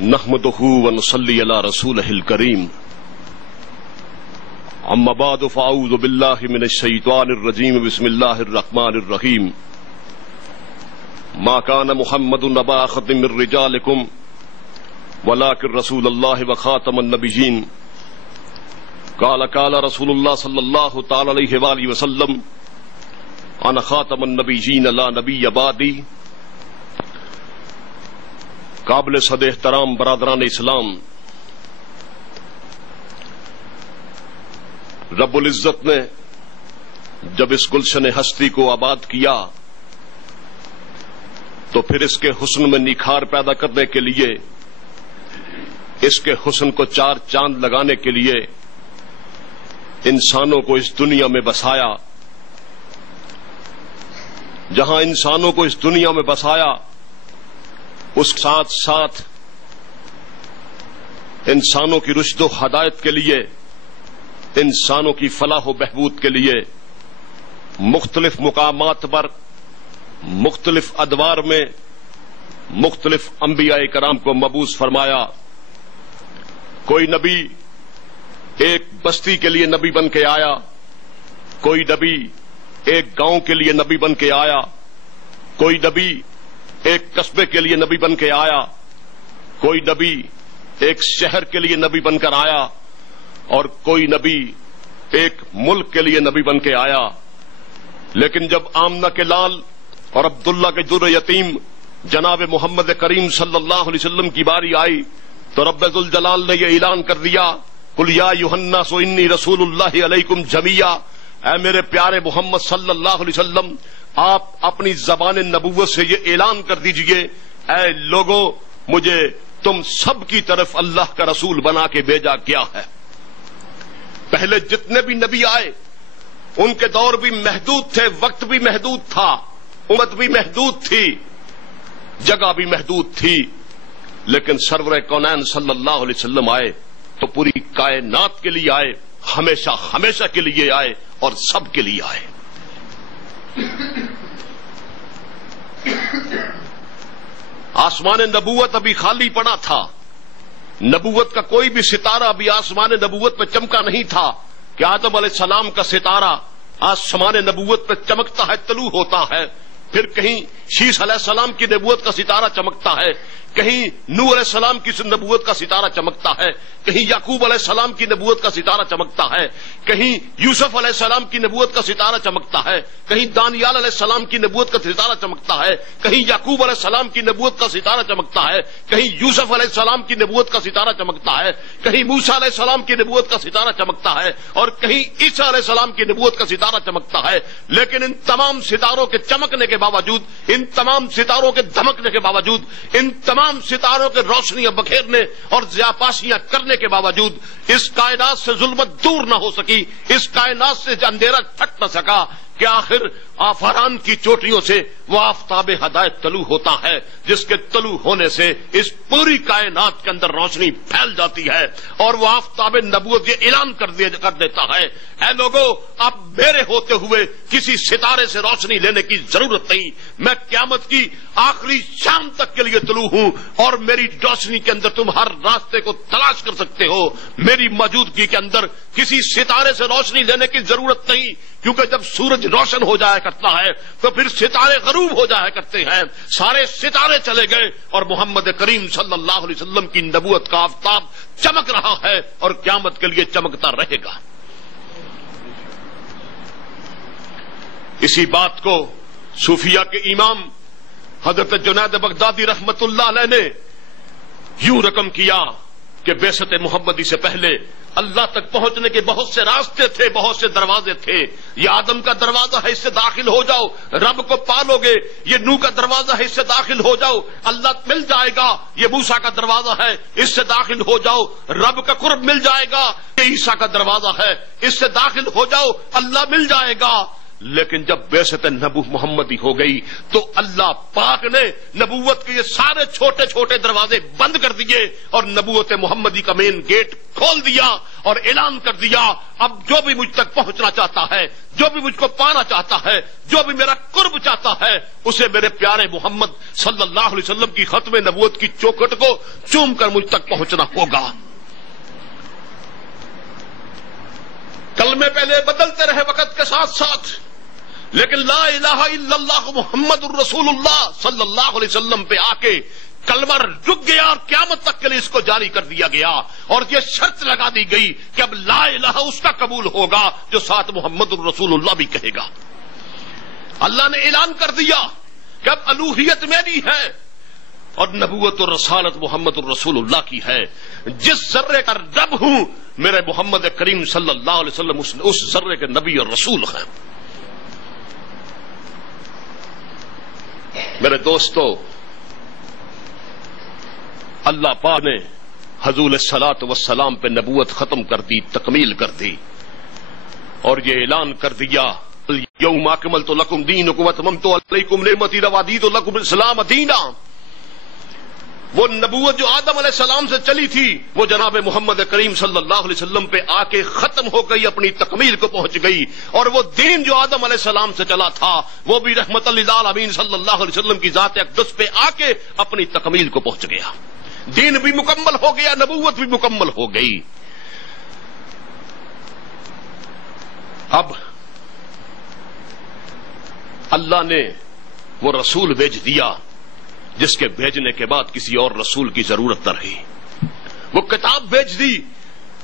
نحمده ونصلي على رسوله الكريم اما بعد فاعوذ بالله من الشيطان الرجيم بسم الله الرحمن الرحيم ما كان محمد أبا أحد من رجالكم ولكن رسول الله وخاتم النبيين قال رسول الله صلى الله تعالى عليه وآله وسلم أنا خاتم النبيين لا نبي بعدي. قابل صد احترام برادران اسلام، رب العزت نے جب اس گلشن ہستی کو آباد کیا تو پھر اس کے حسن میں نکھار پیدا کرنے کے لیے، اس کے حسن کو چار چاند لگانے کے لیے انسانوں کو اس دنیا میں بسایا. جہاں انسانوں کو اس دنیا میں بسایا، اس ساتھ ساتھ انسانوں کی رشد و ہدایت کے لیے، انسانوں کی فلاح و بہبود کے لیے مختلف مقامات پر، مختلف ادوار میں مختلف انبیاء کرام کو مبعوث فرمایا. کوئی نبی ایک بستی کے لیے نبی بن کے آیا، کوئی نبی ایک گاؤں کے لیے نبی بن کے آیا، کوئی نبی ایک قصبے کے لیے نبی بن کے آیا، کوئی نبی ایک شہر کے لیے نبی بن کر آیا، اور کوئی نبی ایک ملک کے لیے نبی بن کے آیا. لیکن جب آمنہ کے لال اور عبداللہ کے در یتیم جناب محمد کریم صلی اللہ علیہ وسلم کی باری آئی تو رب ذوالجلال نے یہ اعلان کر دیا، قل یا ایھا الناس انی رسول اللہ علیکم جمیعا. اے میرے پیارے محمد صلی اللہ علیہ وسلم، آپ اپنی زبان نبوت سے یہ اعلان کر دیجئے، اے لوگوں، مجھے تم سب کی طرف اللہ کا رسول بنا کے بھیجا گیا ہے. پہلے جتنے بھی نبی آئے ان کے دور بھی محدود تھے، وقت بھی محدود تھا، امت بھی محدود تھی، جگہ بھی محدود تھی. لیکن سرور کونین صلی اللہ علیہ وسلم آئے تو پوری کائنات کے لیے آئے، ہمیشہ ہمیشہ کے لیے آئے اور سب کے لیے آئے. آسمان نبوت ابھی خالی پڑا تھا، نبوت کا کوئی بھی ستارہ ابھی آسمان نبوت پہ چمکا نہیں تھا کہ آدم علیہ السلام کا ستارہ آسمان نبوت پہ چمکتا ہے، طلوع ہوتا ہے. پھر کہیں شیش علیہ السلام کی نبوت کا ستارہ چمکتا ہے، کہیں نوح علیہ السلام کی نبوت کا ستارہ چمکتا ہے، کہیں یعقوب علیہ السلام کی نبوت کا ستارہ چمکتا ہے، کہیں یوسف علیہ السلام کی نبوت کا ستارہ چمکتا ہے، کہیں دانیال علیہ السلام کی نبوت کا ستارہ چمکتا ہے، کہیں یعقوب علیہ السلام کی نبوت کا ستارہ چمکتا ہے، کہیں یوسف علیہ السلام کی نبوت کا ستارہ چمکتا ہے، کہیں موسیٰ علیہ السلام کی نبوت کا ستارہ چمکتا ہے، اور کہیں عیسیٰ علیہ السلام کی نبوت کا ستارہ چمکتا ہے. لیکن ان تمام ستاروں کے چمکنے کے باوجود، ان تمام ستاروں کے دھمکنے کے باوجود، ان تمام ستاروں کے روشنیاں بکھیرنے اور ضیاپاشیاں کرنے کے باوجود اس کائنات سے ظلمت دور نہ ہو سکی، اس کائنات سے اندھیرا ہٹ نہ سکا کہ آخر آفران کی چوٹیوں سے وہ آفتاب ہدایت طلوع ہوتا ہے، جس کے طلوع ہونے سے اس پوری کائنات کے اندر روشنی پھیل جاتی ہے. اور وہ آفتاب نبوت یہ اعلان کر دیتا ہے، اے لوگوں، اب میرے ہوتے ہوئے کسی ستارے سے روشنی لینے کی ضرورت نہیں. میں قیامت کی آخری شام تک کے لیے طلوع ہوں، اور میری روشنی کے اندر تم ہر راستے کو تلاش کر سکتے ہو. میری موجودگی کے اندر کسی ستارے سے روشنی لینے کی ضرورت نہیں، کیونکہ جب سورج روشن ہو جایا کرتا ہے تو پھر ستارے غروب ہو جایا کرتے ہیں. سارے ستارے چلے گئے اور محمد کریم صلی اللہ علیہ وسلم کی نبوت کا آفتاب چمک رہا ہے اور قیامت کے لیے چمکتا رہے گا. اسی بات کو صوفیہ کے امام حضرت جنید بغدادی رحمت اللہ علیہ نے یوں رقم کیا کہ بعثت محمدی سے پہلے اللہ تک پہنچنے کے بہت سے راستے تھے، بہت سے دروازے تھے. یہ آدم کا دروازہ ہے، اس سے داخل ہو جاؤ، رب کو پالو گے. یہ نوح کا دروازہ ہے، اس سے داخل ہو جاؤ، اللہ مل جائے گا. یہ موسیٰ کا دروازہ ہے، اس سے داخل ہو جاؤ، رب کا قرب مل جائے گا. یہ عیسیٰ کا دروازہ ہے، اس سے داخل ہو جاؤ، اللہ مل جائے گا. لیکن جب بعثت نبوت محمدی ہو گئی تو اللہ پاک نے نبوت کے یہ سارے چھوٹے چھوٹے دروازے بند کر دیے اور نبوت محمدی کا مین گیٹ کھول دیا. اور اعلان کر دیا اب جو بھی مجھ تک پہنچنا چاہتا ہے، جو بھی مجھ کو پانا چاہتا ہے، جو بھی میرا قرب چاہتا ہے، اسے میرے پیارے محمد صلی اللہ علیہ وسلم کی ختم نبوت کی چوکھٹ کو چوم کر مجھ تک پہنچنا ہوگا۔ کلمے پہلے بدلتے رہے وقت کے ساتھ ساتھ، لیکن لا الہ الا اللہ محمد الرسول اللہ صلی اللہ علیہ وسلم پہ آ کے کلمہ رک گیا اور قیامت تک کے لیے اس کو جاری کر دیا گیا، اور یہ شرط لگا دی گئی کہ اب لا الہ اس کا قبول ہوگا جو ساتھ محمد الرسول اللہ بھی کہے گا۔ اللہ نے اعلان کر دیا کہ اب الوہیت میری ہے اور نبوت اور رسالت محمد الرسول اللہ کی ہے۔ جس ذرے کا رب ہوں میرے محمد کریم صلی اللہ علیہ وسلم اس ذرے کے نبی اور رسول ہیں۔ میرے دوستو، اللہ پاک نے حضور الصلاۃ والسلام پہ نبوت ختم کر دی، تکمیل کر دی، اور یہ اعلان کر دیا الیوم اکملت لکم دینکم واتممت علیکم نعمتی ورضیت لکم الاسلام دینا۔ وہ نبوت جو آدم علیہ السلام سے چلی تھی وہ جناب محمد کریم صلی اللہ علیہ وسلم پہ آ کے ختم ہو گئی، اپنی تکمیل کو پہنچ گئی، اور وہ دین جو آدم علیہ السلام سے چلا تھا وہ بھی رحمت للعالمین صلی اللہ علیہ وسلم کی ذات اقدس پہ آ کے اپنی تکمیل کو پہنچ گیا۔ دین بھی مکمل ہو گیا، نبوت بھی مکمل ہو گئی۔ اب اللہ نے وہ رسول بھیج دیا جس کے بھیجنے کے بعد کسی اور رسول کی ضرورت نہ رہی، وہ کتاب بھیج دی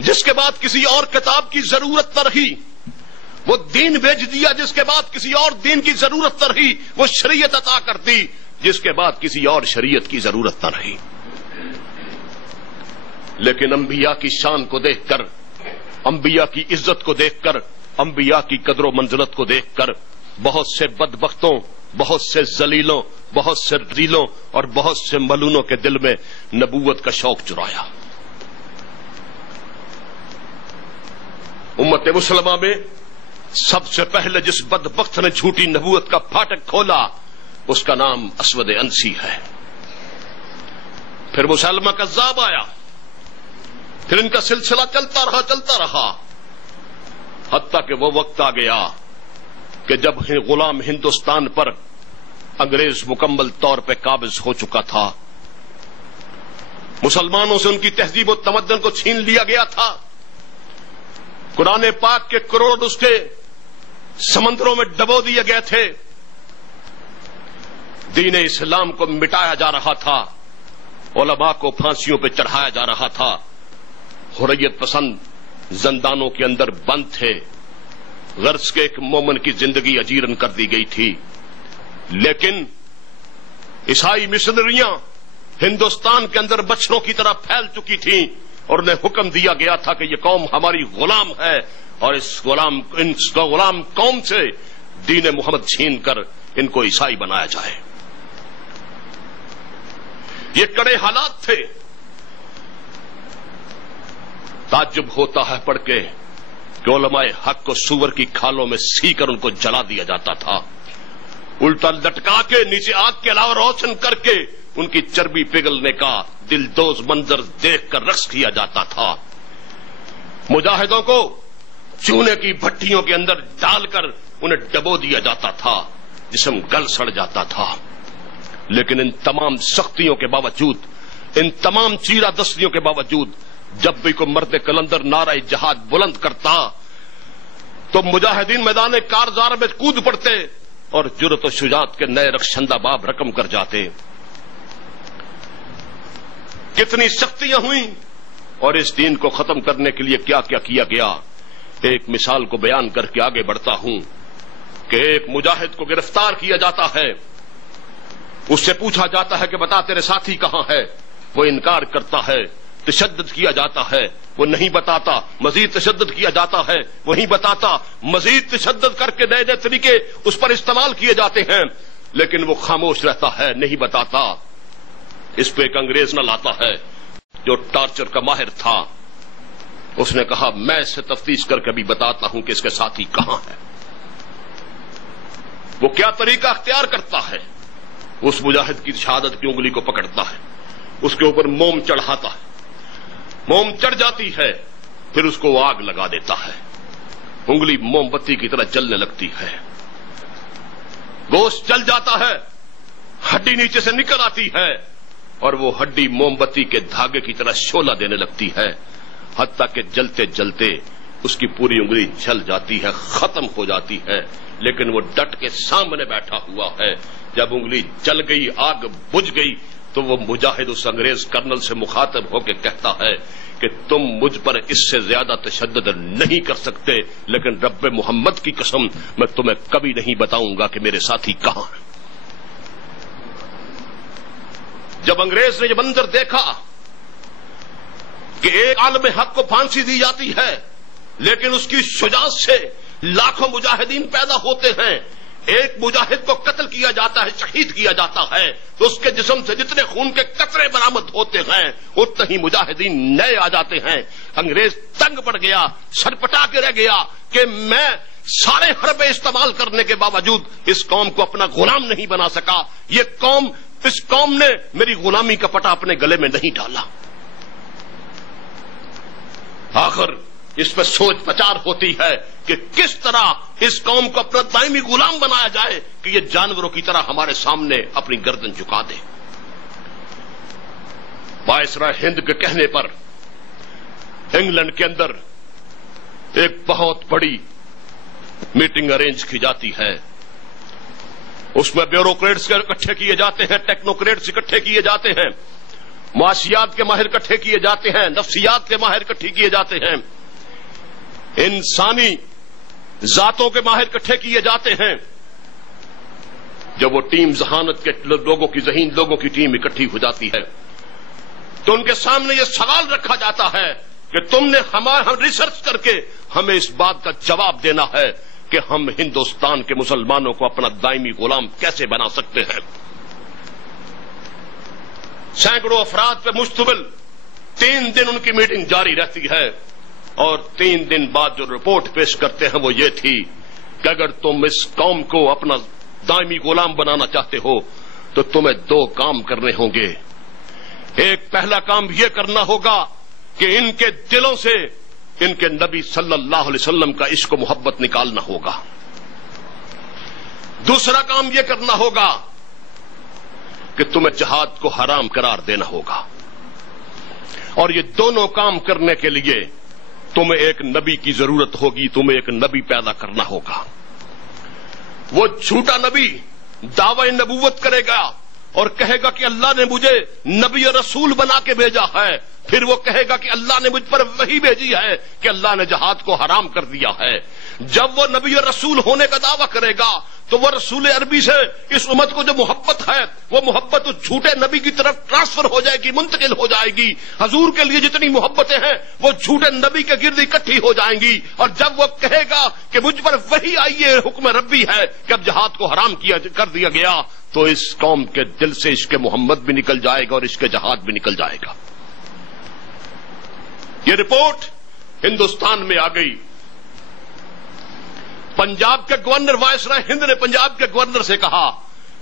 جس کے بعد کسی اور کتاب کی ضرورت نہ رہی، وہ دین بھیج دیا جس کے بعد کسی اور دین کی ضرورت نہ رہی، وہ شریعت عطا کر دی جس کے بعد کسی اور شریعت کی ضرورت نہ رہی۔ لیکن انبیاء کی شان کو دیکھ کر، انبیاء کی عزت کو دیکھ کر، انبیاء کی قدر و منزلت کو دیکھ کر بہت سے بدبختوں، بہت سے ذلیلوں، بہت سے ذلیلوں اور بہت سے ملونوں کے دل میں نبوت کا شوق چرایا۔ امت مسلمہ میں سب سے پہلے جس بدبخت نے جھوٹی نبوت کا پھاٹک کھولا اس کا نام اسود انسی ہے۔ پھر مسلمہ کذاب آیا، پھر ان کا سلسلہ چلتا رہا حتیٰ کہ وہ وقت آ گیا کہ جب غلام ہندوستان پر انگریز مکمل طور پہ قابض ہو چکا تھا، مسلمانوں سے ان کی تہذیب و تمدن کو چھین لیا گیا تھا، قرآن پاک کے کروڑ نسخے سمندروں میں ڈبو دیے گئے تھے، دین اسلام کو مٹایا جا رہا تھا، علماء کو پھانسیوں پہ چڑھایا جا رہا تھا، حریت پسند زندانوں کے اندر بند تھے، غرض کے ایک مومن کی زندگی اجیرن کر دی گئی تھی۔ لیکن عیسائی مشنریاں ہندوستان کے اندر بچڑوں کی طرح پھیل چکی تھیں اور انہیں حکم دیا گیا تھا کہ یہ قوم ہماری غلام ہے اور اس غلام قوم سے دین محمد چھین کر ان کو عیسائی بنایا جائے۔ یہ کڑے حالات تھے۔ تعجب ہوتا ہے پڑھ کے کہ علماء حق کو سور کی کھالوں میں سی کر ان کو جلا دیا جاتا تھا، الٹا لٹکا کے نیچے آگ کے علاوہ روشن کر کے ان کی چربی پگھلنے کا دلدوز منظر دیکھ کر رقص کیا جاتا تھا، مجاہدوں کو چونے کی بھٹیوں کے اندر ڈال کر انہیں ڈبو دیا جاتا تھا، جسم گل سڑ جاتا تھا۔ لیکن ان تمام سختیوں کے باوجود، ان تمام چیرہ دستیوں کے باوجود جب بھی کوئی مرد کلندر نعرہ جہاد بلند کرتا تو مجاہدین میدان کارزار میں کود پڑتے اور جرأت و شجاعت کے نئے رخشندہ باب رقم کر جاتے۔ کتنی سختیاں ہوئیں اور اس دین کو ختم کرنے کے لیے کیا کیا کیا گیا۔ ایک مثال کو بیان کر کے آگے بڑھتا ہوں کہ ایک مجاہد کو گرفتار کیا جاتا ہے، اس سے پوچھا جاتا ہے کہ بتا تیرے ساتھی کہاں ہے، وہ انکار کرتا ہے، تشدد کیا جاتا ہے، وہ نہیں بتاتا، مزید تشدد کیا جاتا ہے، وہیں بتاتا، مزید تشدد کر کے نئے نئے طریقے اس پر استعمال کیے جاتے ہیں، لیکن وہ خاموش رہتا ہے، نہیں بتاتا۔ اس پہ ایک انگریز نہ لاتا ہے جو ٹارچر کا ماہر تھا، اس نے کہا میں اس سے تفتیش کر کے بھی بتاتا ہوں کہ اس کے ساتھی کہاں ہے۔ وہ کیا طریقہ اختیار کرتا ہے، اس مجاہد کی شہادت کی انگلی کو پکڑتا ہے، اس کے اوپر موم چڑھاتا ہے، موم چڑھ جاتی ہے، پھر اس کو آگ لگا دیتا ہے، انگلی موم بتی کی طرح جلنے لگتی ہے، گوشت جل جاتا ہے، ہڈی نیچے سے نکل آتی ہے اور وہ ہڈی موم بتی کے دھاگے کی طرح شعلہ دینے لگتی ہے، حتیٰ کہ جلتے جلتے اس کی پوری انگلی جل جاتی ہے، ختم ہو جاتی ہے، لیکن وہ ڈٹ کے سامنے بیٹھا ہوا ہے۔ جب انگلی جل گئی، آگ بجھ گئی، تو وہ مجاہد اس انگریز کرنل سے مخاطب ہو کے کہتا ہے کہ تم مجھ پر اس سے زیادہ تشدد نہیں کر سکتے، لیکن رب محمد کی قسم میں تمہیں کبھی نہیں بتاؤں گا کہ میرے ساتھی کہاں ہیں۔ جب انگریز نے یہ منظر دیکھا کہ ایک عالم حق کو پھانسی دی جاتی ہے لیکن اس کی شجاعت سے لاکھوں مجاہدین پیدا ہوتے ہیں، ایک مجاہد کو قتل کیا جاتا ہے، شہید کیا جاتا ہے، تو اس کے جسم سے جتنے خون کے قطرے برآمد ہوتے ہیں اتنے ہی مجاہدین نئے آ جاتے ہیں۔ انگریز تنگ پڑ گیا، سرپٹا کے رہ گیا کہ میں سارے حربے استعمال کرنے کے باوجود اس قوم کو اپنا غلام نہیں بنا سکا، اس قوم نے میری غلامی کا پٹا اپنے گلے میں نہیں ڈالا۔ آخر اس پہ سوچ پچار ہوتی ہے کہ کس طرح اس قوم کو اپنا دائمی غلام بنایا جائے کہ یہ جانوروں کی طرح ہمارے سامنے اپنی گردن جھکا دے۔ وائسرائے ہند کے کہنے پر انگلینڈ کے اندر ایک بہت بڑی میٹنگ ارینج کی جاتی ہے، اس میں بیوروکریٹس اکٹھے کیے جاتے ہیں، ٹیکنوکریٹس اکٹھے کیے جاتے ہیں، معاشیات کے ماہر اکٹھے کیے جاتے ہیں، نفسیات کے ماہر اکٹھے کیے جاتے ہیں، انسانی ذاتوں کے ماہر اکٹھے کیے جاتے ہیں۔ جب وہ ٹیم ذہانت کے لوگوں کی ذہین لوگوں کی ٹیم اکٹھی ہو جاتی ہے تو ان کے سامنے یہ سوال رکھا جاتا ہے کہ تم نے ہم ریسرچ کر کے ہمیں اس بات کا جواب دینا ہے کہ ہم ہندوستان کے مسلمانوں کو اپنا دائمی غلام کیسے بنا سکتے ہیں۔ سینکڑوں افراد پہ مشتمل 3 دن ان کی میٹنگ جاری رہتی ہے اور 3 دن بعد جو رپورٹ پیش کرتے ہیں وہ یہ تھی کہ اگر تم اس قوم کو اپنا دائمی غلام بنانا چاہتے ہو تو تمہیں 2 کام کرنے ہوں گے۔ ایک پہلا کام یہ کرنا ہوگا کہ ان کے دلوں سے ان کے نبی صلی اللہ علیہ وسلم کا عشق و محبت نکالنا ہوگا۔ دوسرا کام یہ کرنا ہوگا کہ تمہیں جہاد کو حرام قرار دینا ہوگا، اور یہ دونوں کام کرنے کے لیے تمہیں ایک نبی کی ضرورت ہوگی، تمہیں ایک نبی پیدا کرنا ہوگا۔ وہ جھوٹا نبی دعوی نبوت کرے گا اور کہے گا کہ اللہ نے مجھے نبی اور رسول بنا کے بھیجا ہے، پھر وہ کہے گا کہ اللہ نے مجھ پر وحی بھیجی ہے کہ اللہ نے جہاد کو حرام کر دیا ہے۔ جب وہ نبی اور رسول ہونے کا دعویٰ کرے گا تو وہ رسول عربی سے اس امت کو جو محبت ہے وہ محبت اس جھوٹے نبی کی طرف ٹرانسفر ہو جائے گی، منتقل ہو جائے گی۔ حضور کے لیے جتنی محبتیں ہیں وہ جھوٹے نبی کے گرد اکٹھی ہو جائیں گی، اور جب وہ کہے گا کہ مجھ پر وحی آئی ہے، حکم ربی ہے کہ اب جہاد کو حرام کر دیا گیا، تو اس قوم کے دل سے عشق محمد بھی نکل جائے گا اور عشق جہاد بھی نکل جائے گا۔ یہ رپورٹ ہندوستان میں آ گئی۔ پنجاب کے گورنر وائسرائے ہند نے پنجاب کے گورنر سے کہا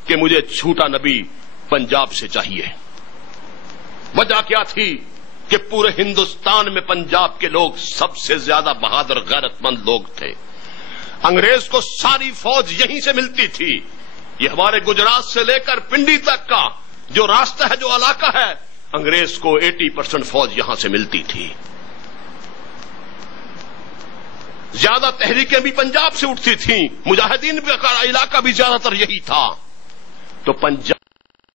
کہ مجھے جھوٹا نبی پنجاب سے چاہیے۔ وجہ کیا تھی کہ پورے ہندوستان میں پنجاب کے لوگ سب سے زیادہ بہادر غیرت مند لوگ تھے۔ انگریز کو ساری فوج یہیں سے ملتی تھی۔ یہ ہمارے گجرات سے لے کر پنڈی تک کا جو راستہ ہے، جو علاقہ ہے، انگریز کو 80% فوج یہاں سے ملتی تھی۔ زیادہ تحریکیں بھی پنجاب سے اٹھتی تھیں، مجاہدین کا علاقہ بھی زیادہ تر یہی تھا۔ تو پنجاب